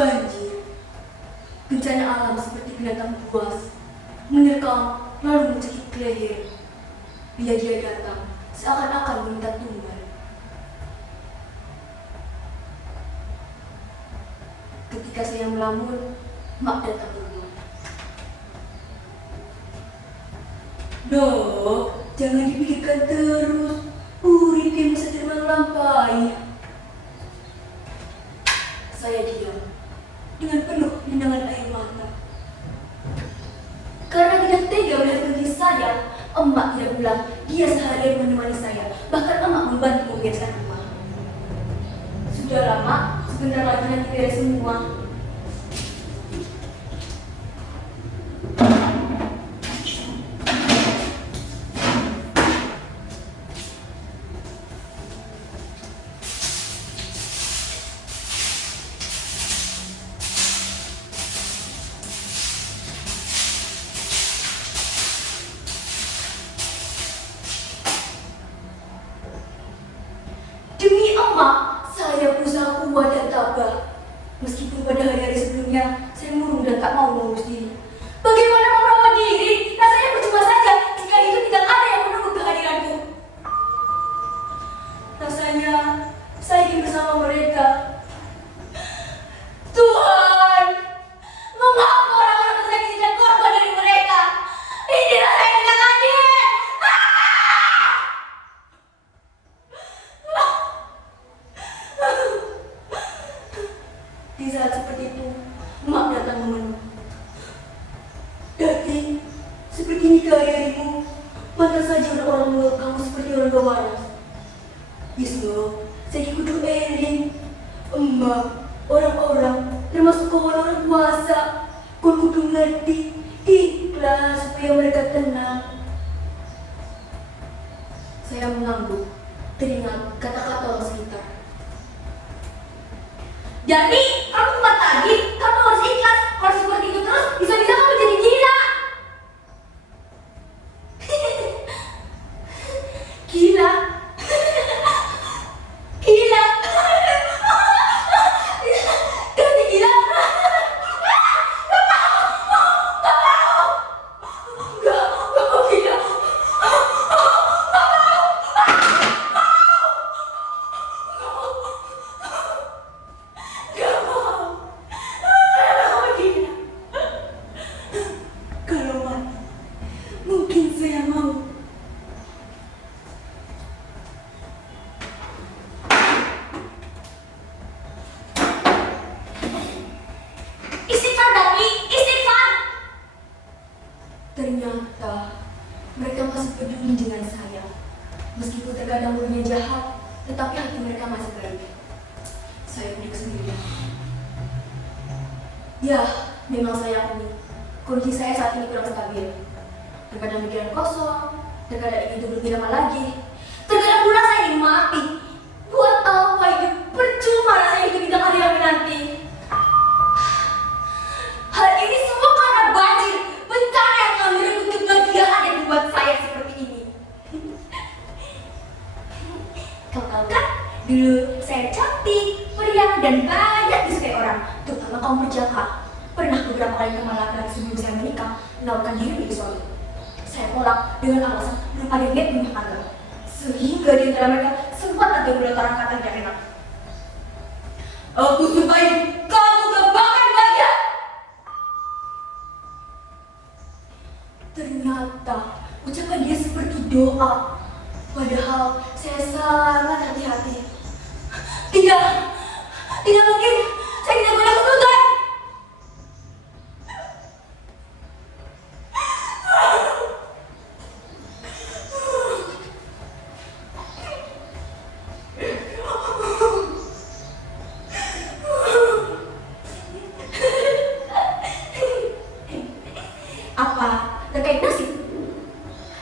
banjir, bencana alam seperti binatang buas, menerkam lalu mencekik leher. Bila dia datang, seakan-akan meminta tumbal. Ketika saya melamun, mak datang rumah. Dok, jangan dipikirkan terus. Urip yang bisa terbang lampai. Saya diam dengan penuh linangan air mata. Karena tidak tega melihat kondisi saya, emak tidak bilang dia seharian menemani saya. Bahkan emak membantu membereskan rumah. Sudah lama, sebentar lagi nanti beres semua. Demi emak, saya berusaha kuat dan tabah. Meskipun pada hari-hari sebelumnya, saya murung dan tak mau mengurus diri. Bagaimana mau merawat diri? Rasanya percuma saja jika itu tidak ada yang menunggu kehadiranku. Rasanya, saya ingin bersama mereka. Tuhan, mengapa orang-orang tersakiti dan korban dari mereka? Ini rasanya tidak adil. Di saat seperti itu, emak datang memeluk. Dati, seperti ini hari-harimu, pantas saja orang menganggap kamu seperti orang gak waras. Yesno, saya kudu eling. Emak, orang-orang, termasuk kau orang puasa, kau kudu ngerti, ikhlas supaya mereka tenang. Saya mengangguk, teringat kata-kata orang sekitar. Jadi, kamu kuat lagi, kamu harus ikhlas. Kalau seperti itu terus, bisa-bisa kamu jadi gila. Gila. Gila. Ganti gila. Gak mau gila. Kalau mati, mungkin saya mau. Istighfar, Dami, istighfar. Ternyata mereka masih peduli dengan saya. Meskipun terkadang mulutnya jahat, tetapi hati mereka masih baik. Saya duduk sendirian. Ya, memang saya akui. Kondisi saya saat ini kurang stabil. Terkadang pikiran kosong, terkadang ingin tidur tidak lagi. Terkadang pula saya ingin mati. Buat apa hidup? Percuma rasanya hidup tidak ada yang menanti. Hal ini semua karena banjir, bencana yang telah merenggut kebahagiaan yang membuat saya seperti ini. Kau tahu kan, dulu saya cantik, meriah, dan banyak disukai orang, terutama kaum berjangka. Pernah beberapa kali ke Malaka sebelum saya menikah, menawarkan diri menjadi suami. Saya tolak dengan alasan belum ada niat rumah tangga. Sehingga di antara mereka sempat ada melontarkan kata tidak enak. Aku sumpahi kamu kebanggaan bahagia. Ternyata ucapan dia seperti doa. Padahal saya sangat hati-hati. Tidak mungkin. Saya tidak boleh kutukan. Apa? Terkait nasib?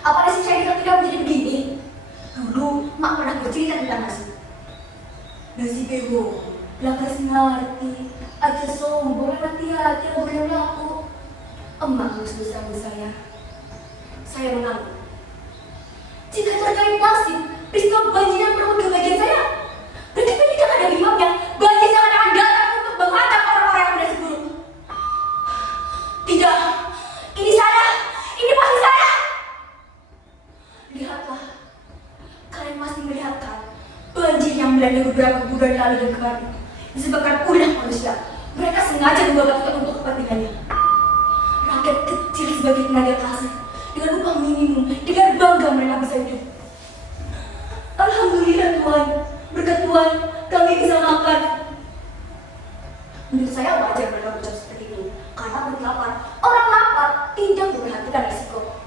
Apa nasib saya tidak menjadi begini? Dulu, mak pernah bercerita tentang nasib. Nasib ego, lakas ngerti, aja sombong, hati-hati, boleh laku. Emak harus bersama saya. Saya mengangguk. Jika terkait nasib, peristiwa banjir yang merebut kebahagiaan saya, berarti tidak ada imamnya. Banjir sangat akan datang untuk menghantam orang-orang yang disebabkan ulah manusia. Mereka sengaja membawa kita untuk kepentingannya. Rakyat kecil sebagai tenaga kasar dengan upah minimum, dengan bangga mereka bisa hidup. Alhamdulillah Tuhan, berkat Tuhan kami bisa makan. Menurut saya wajar mereka berucap seperti itu, karena perut lapar. Orang lapar tidak memperhatikan risiko.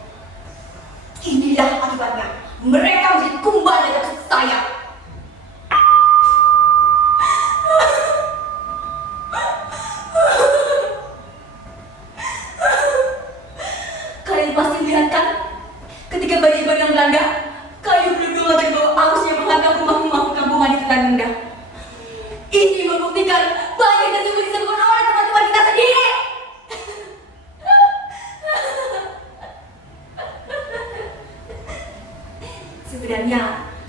Inilah akibatnya, mereka menjadi kumbang dari maksud saya. Kalian pasti lihat kan, ketika banjir bandang melanda, kayu berlubang terbawa arus yang menghantam rumah-rumah perkampungan di Tanunda. Ini membuktikan banjir tersebut disebabkan oleh teman-teman kita sendiri. Sebenarnya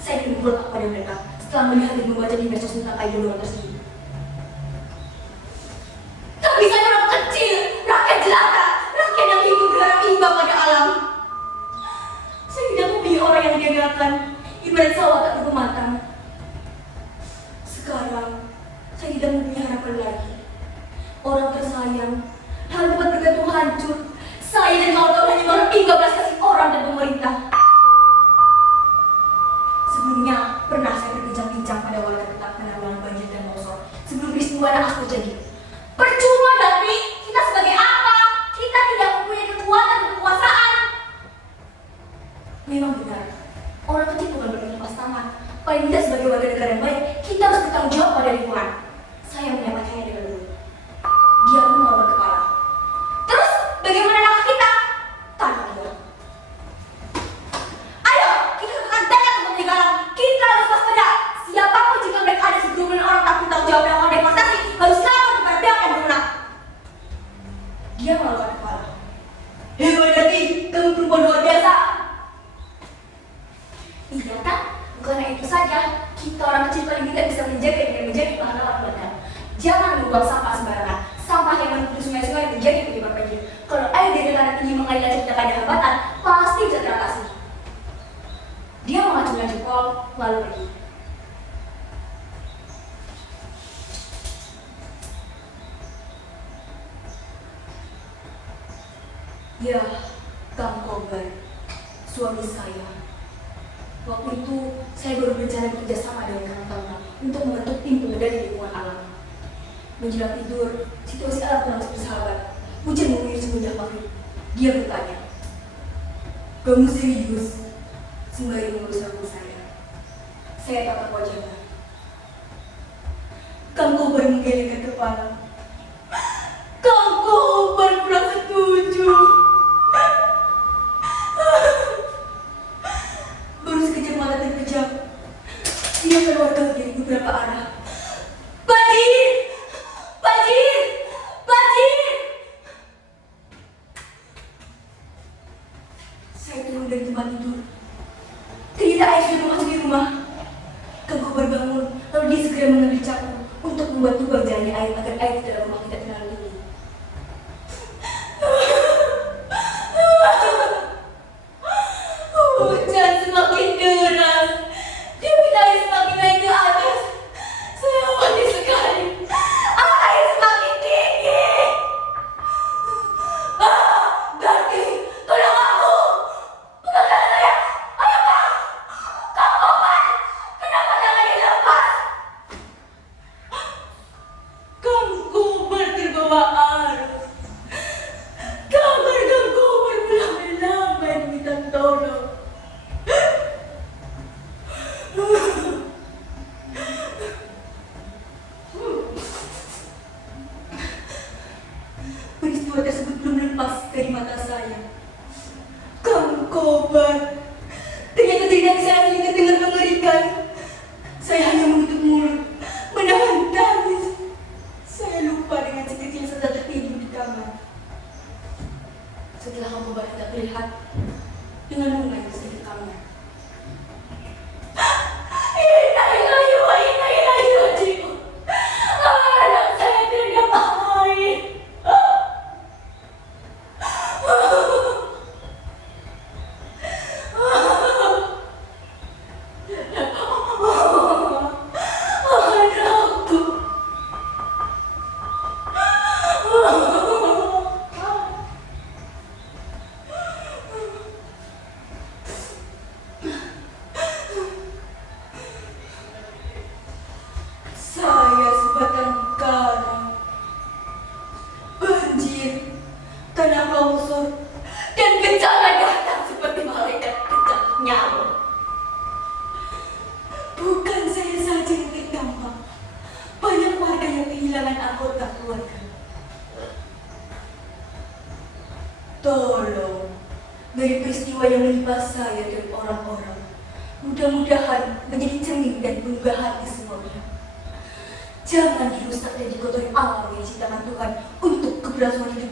saya ingin berpikir pada mereka setelah melihat dan membaca di medsos tentang kayu luar tersebut. Tapi saya orang kecil, rakyat jelata, rakyat yang hidup berharap imbang pada alam. Saya tidak memilih orang yang diandalkan, ibarat sawah tak berpematang. Sekarang saya tidak mempunyai harapan lagi. Orang tersayang, hal tempat bergantung hancur. Saya dan kawan-kawan hanya mengharap imbang belas kasih orang dan pemerintah. Sebelumnya pernah saya berbincang-bincang pada warga tentang penanggulangan banjir dan longsor sebelum peristiwa naas terjadi. Percuma Dani, kita sebagai apa? Kita tidak mempunyai kekuatan dan kekuasaan. Memang benar, orang kecil bukan berarti lepas tangan. Paling tidak sebagai warga negara yang baik, kita harus bertanggung jawab pada lingkungan. Saya menyampaikannya dengan dulu. Dia pun melawan kepala. Terus bagaimana langkah kita? Tanpa dia. Ayo, kita tekan banyak untuk meninggalan. Kita harus waspada. Siapapun jika mereka ada segerombolan orang tak bertanggung jawab dalam demonstrasi, harus lapor kepada pihak yang berwenang. Dia melakukan kepala. Hebat Dati, kamu perempuan luar biasa. Iya kan? Karena itu saja, kita orang kecil paling tidak bisa menjaga dan menjadi pahlawan Belanda. Jangan membuang sampah sembarangan. Sampah yang menuju sungai-sungai menjadi penyebab banjir. Kalau air dari tanah tinggi mengalir lanjut tidak ada hambatan, pasti bisa teratasi. Dia mengacungkan jempol, lalu pergi. Ya, Kang Kobar, suami saya. Waktu itu, saya baru berencana bekerja sama dengan Kang Tauna untuk membentuk tim pengendali lingkungan alam. Menjelang tidur, situasi alam terus bersahabat. Hujan mengguyur semenjak maghrib. Dia bertanya, "Kamu serius?" Sembari mengurus rambut saya. Saya tatap wajahnya. Kang Kobar menggelengkan kepala. Kang Kobar kurang setuju. Baru sekejap mata terpejam. Dia keluarga dari beberapa arah. Banjir! Banjir! Banjir! Saya turun dari tempat tidur. Ternyata air sudah memasuki rumah. Kang Kobar bangun, lalu dia segera mengambil capu untuk membuat lubang jalannya air agar air di dalam rumah tidak terlalu tinggi. Hujan semakin deras, debit air semakin naik ke atas. Saya khawatir sekali. Air semakin tinggi. Berarti, tolong aku. Pegangkan saya. Ayo Kang. Kang Kobar, kenapa tangannya lepas? Kang Kobar terbawa arus. Kamar Kang Kobar melambai-lambai minta tolong. Peristiwa tersebut belum lepas dari mata saya. Kang Kobar, ternyata tidak saya ingat dengan mengerikan. Saya hanya menutup mulut, menahan tangis. Saya lupa dengan si kecil sedang tertidur di kamar. Setelah Kang Kobar tidak terlihat, dengan menangis di kamar. Anak saya tidak air. tanah longsor, dan bencana datang seperti malaikat kencang nyawa. Bukan saya saja yang terdampak, banyak warga yang kehilangan anggota keluarga. Tolong, dari peristiwa yang menimpa saya dan orang-orang, mudah-mudahan menjadi cermin dan menggugah hati semuanya. Jangan dirusak dan dikotori alam yang diciptakan Tuhan untuk keberlangsungan hidup